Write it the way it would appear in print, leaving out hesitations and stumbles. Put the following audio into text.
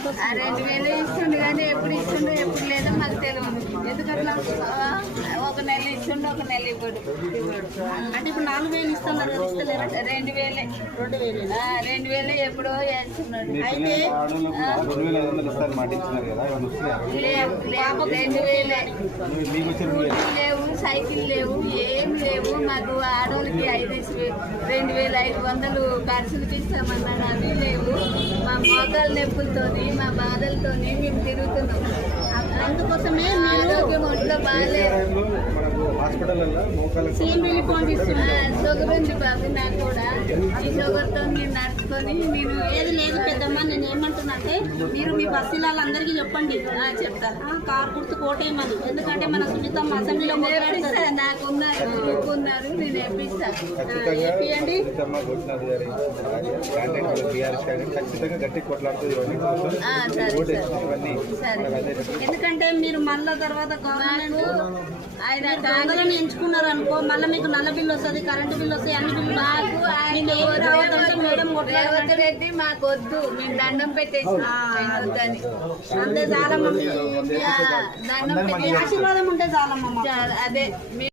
ఎంత వస్తుంది? 2000 ఇస్తుండు కానీ ఎప్పుడు ఇస్తుండో ఎప్పుడు లేదో మాకు తెలియదు. ఎందుకట్లా ఒక నెల ఇస్తుండో ఒక నెల ఇవ్వడు. అంటే ఇప్పుడు 4000 ఇస్తున్నారు కదా, ఇస్తలేరా? 2000 2000 ఎప్పుడో వేస్తున్నాడు. అయితే లేవు 2000 లేవు, సైకిల్ లేవు, ఏం లేవు. మాకు ఆడవాళ్ళకి 2500 ఖర్చులకి ఇస్తామన్నాడు, అవి లేవు. మా మోకాళ్ళ నొప్పులతోని మా బాధలతోని మేము తిరుగుతున్నాం. అందుకోసమే ఆరోగ్యం ఒంట్లో బాగాలేదు. సీఎం రిలీఫ్ ఫండ్ ఇస్తున్నారు. షుగర్ ఉంది బాబు నాకు కూడా. ఈ షుగర్తో నేను నడుచుకొని నేను ఏది లేదు పెద్దమ్మ, నేను ఏమంటున్నా అంటే మీరు మీ బస్సులందరికీ చెప్పండి, చెప్తాను. కారు గుర్తు కోటేయమని. ఎందుకంటే మన సునీతమ్మ అసెంబ్లీలో మాట్లాడుతుంది. నాకున్నారు నేను వేపిస్తాను. ఏపీయండి. ఎందుకంటే మీరు మళ్ళా తర్వాత గవర్నమెంట్ ఆయన దొంగలను ఎంచుకున్నారు అనుకో, మళ్ళీ మీకు నల్ల బిల్లు వస్తుంది, కరెంటు బిల్లు వస్తాయి, అన్ని బిల్లు మాకు ఆయన రేవంత్ రెడ్డి మాకు వద్దు, మేము దండం పెట్టేసి అంతే చాలమ్మ. దండం పెట్టి ఆశీర్వాదం ఉంటే చాలమ్మ. అదే